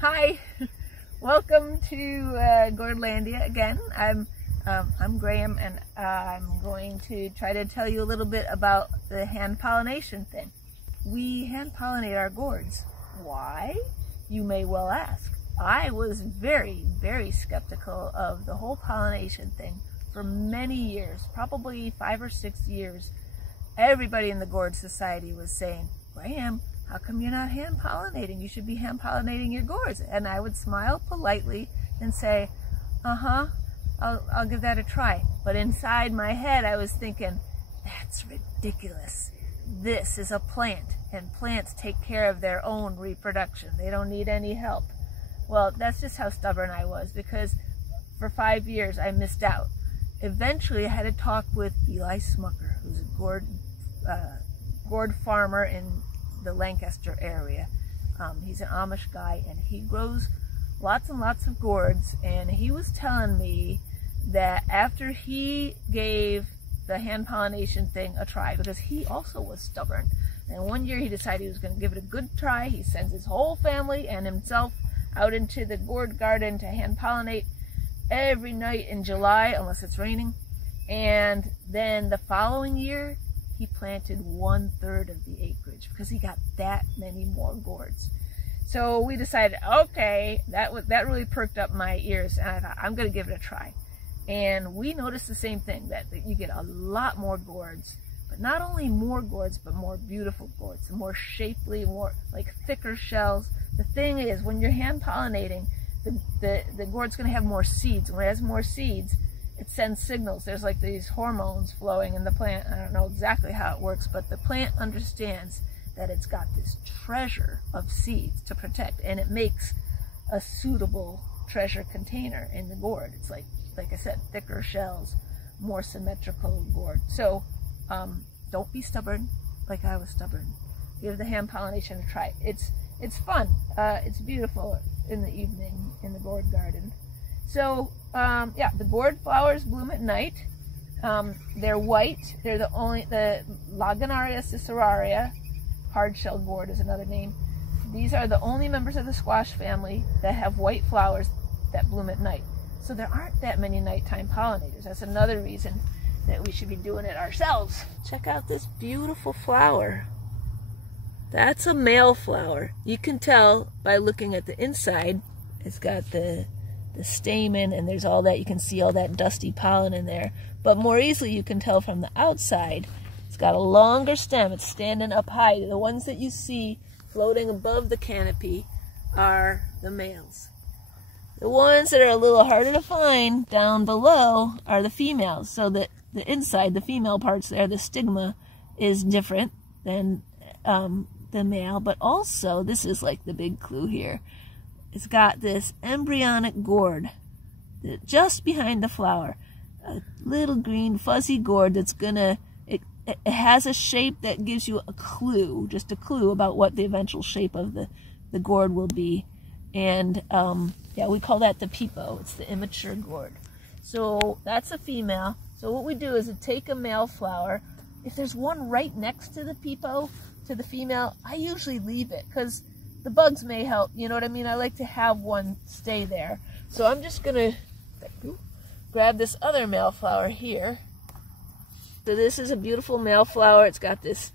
Hi, welcome to Gourdlandia again. I'm Graham, and I'm going to try to tell you a little bit about the hand pollination thing. We hand pollinate our gourds. Why? You may well ask. I was very, very skeptical of the whole pollination thing for many years, probably 5 or 6 years. Everybody in the Gourd Society was saying, Graham, how come you're not hand pollinating? You should be hand pollinating your gourds. And I would smile politely and say, I'll give that a try. But inside my head, I was thinking, that's ridiculous. This is a plant, and plants take care of their own reproduction. They don't need any help. Well, that's just how stubborn I was, because for 5 years I missed out. Eventually, I had to talk with Eli Smucker, who's a gourd farmer in the Lancaster area. He's an Amish guy, and he grows lots and lots of gourds, and he was telling me that after he gave the hand pollination thing a try, because he also was stubborn, and one year he decided he was going to give it a good try. He sends his whole family and himself out into the gourd garden to hand pollinate every night in July, unless it's raining. And then the following year, he planted 1/3 of the acreage because he got that many more gourds. So we decided, okay, that really perked up my ears, and I thought, I'm going to give it a try. And we noticed the same thing, that you get a lot more gourds, but not only more gourds, but more beautiful gourds, more shapely, more like thicker shells. The thing is, when you're hand pollinating, the gourd's going to have more seeds. When it has more seeds, it sends signals. There's like these hormones flowing in the plant. I don't know exactly how it works, but the plant understands that it's got this treasure of seeds to protect, and it makes a suitable treasure container in the gourd. It's like I said, thicker shells, more symmetrical gourd. So don't be stubborn like I was stubborn. Give the hand pollination a try. It's fun. It's beautiful in the evening in the gourd garden. So yeah, the gourd flowers bloom at night. They're white. They're the Lagenaria ciceraria, hard-shell gourd is another name. These are the only members of the squash family that have white flowers that bloom at night. So there aren't that many nighttime pollinators. That's another reason that we should be doing it ourselves. Check out this beautiful flower. That's a male flower. You can tell by looking at the inside. It's got the stamen, and there's all that. You can see all that dusty pollen in there. But more easily you can tell from the outside. It's got a longer stem. It's standing up high. The ones that you see floating above the canopy are the males. The ones that are a little harder to find down below are the females. So the inside, the female parts there, the stigma is different than the male. But also, this is like the big clue here. It's got this embryonic gourd just behind the flower. A little green fuzzy gourd that's gonna, it has a shape that gives you a clue, just a clue about what the eventual shape of the gourd will be. And yeah, we call that the peepo. It's the immature gourd. So that's a female. So what we do is take a male flower. If there's one right next to the peepo, to the female, I usually leave it because the bugs may help, you know what I mean? I like to have one stay there. So I'm just gonna grab this other male flower here. So this is a beautiful male flower. It's got this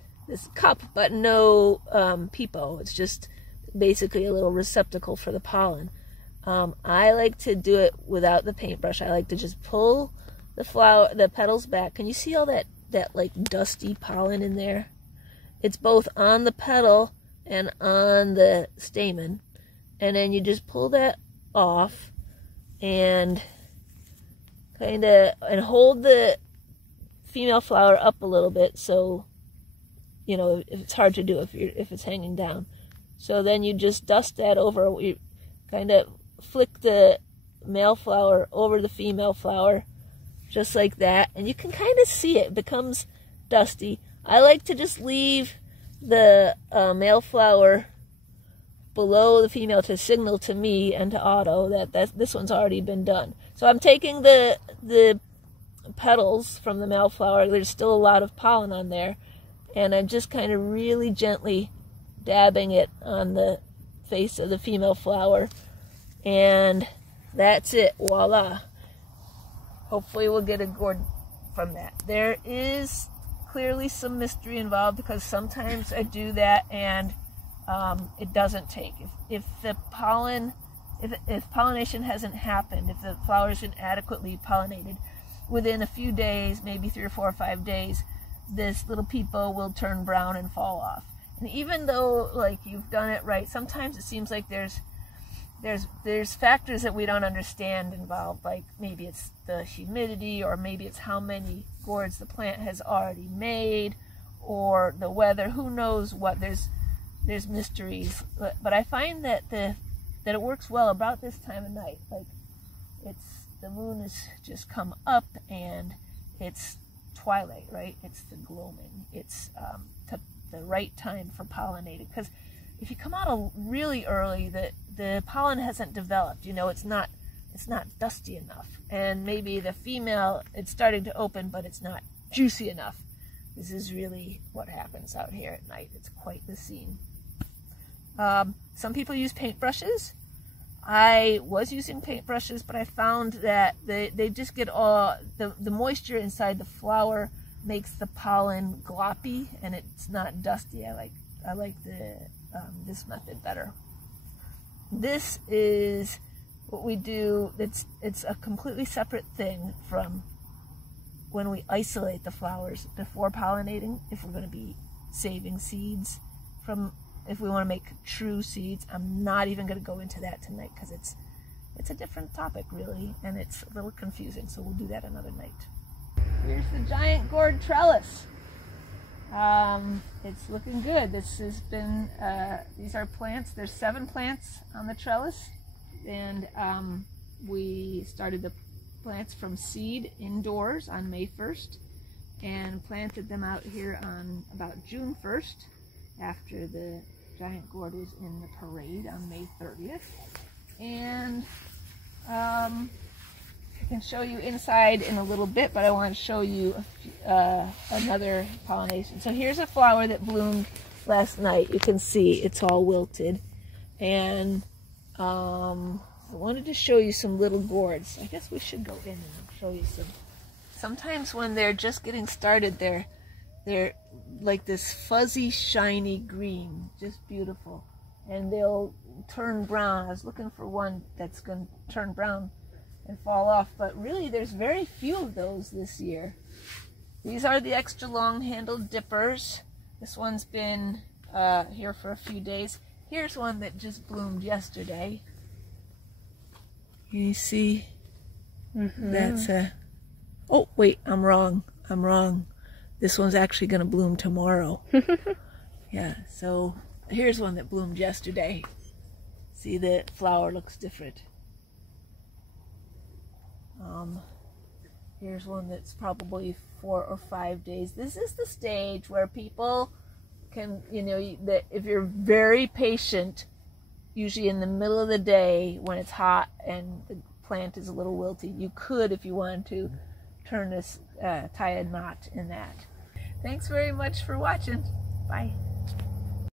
cup, but no peepo. It's just basically a little receptacle for the pollen. I like to do it without the paintbrush. I like to just pull the petals back. Can you see all that like dusty pollen in there? It's both on the petal and on the stamen, and then you just pull that off and hold the female flower up a little bit, so you know if it's hard to do if it's hanging down. So then you just dust that over. You kind of flick the male flower over the female flower, just like that, and you can kind of see it becomes dusty. I like to just leave the male flower below the female to signal to me and to Otto that this one's already been done. So I'm taking the petals from the male flower. There's still a lot of pollen on there, and I'm just kind of really gently dabbing it on the face of the female flower. And that's it. Voila. Hopefully we'll get a gourd from that. There is clearly some mystery involved because sometimes I do that and it doesn't take. If the pollen, if pollination hasn't happened, if the flower isn't adequately pollinated, within a few days, maybe 3 or 4 or 5 days, this little pepo will turn brown and fall off. And even though like you've done it right, sometimes it seems like there's factors that we don't understand involved, like maybe it's the humidity, or maybe it's how many gourds the plant has already made, or the weather. Who knows what? There's mysteries, but I find that it works well about this time of night. Like the moon has just come up and it's twilight, right? It's the gloaming. It's the right time for pollinating, because if you come out really early, the pollen hasn't developed. You know, it's not dusty enough, and maybe the female, it's starting to open, but it's not juicy enough. This is really what happens out here at night. It's quite the scene. Some people use paintbrushes. I was using paintbrushes, but I found that they just get all the moisture inside the flower makes the pollen gloppy, and it's not dusty. I like this method better. This is what we do. It's a completely separate thing from when we isolate the flowers before pollinating. If we're going to be saving seeds from, if we want to make true seeds, I'm not even going to go into that tonight because it's a different topic really, and it's a little confusing. So we'll do that another night. Here's the giant gourd trellis. It's looking good. This has been, these are plants. There's 7 plants on the trellis, and we started the plants from seed indoors on May 1st and planted them out here on about June 1st after the giant gourd was in the parade on May 30th. And I can show you inside in a little bit, but I want to show you another pollination. So here's a flower that bloomed last night. You can see it's all wilted, and I wanted to show you some little gourds. I guess we should go in and show you some. Sometimes when they're just getting started, they're like this fuzzy, shiny green, just beautiful, and they'll turn brown. I was looking for one that's going to turn brown and fall off, but really there's very few of those this year. These are the extra long-handled dippers. This one's been here for a few days. Here's one that just bloomed yesterday. You see? That's a... Oh, wait, I'm wrong. This one's actually going to bloom tomorrow. Yeah, so here's one that bloomed yesterday. See, the flower looks different. Here's one that's probably 4 or 5 days. This is the stage where people can, you know, if you're very patient, usually in the middle of the day when it's hot and the plant is a little wilty, you could, if you wanted to, turn this, tie a knot in that. Thanks very much for watching. Bye.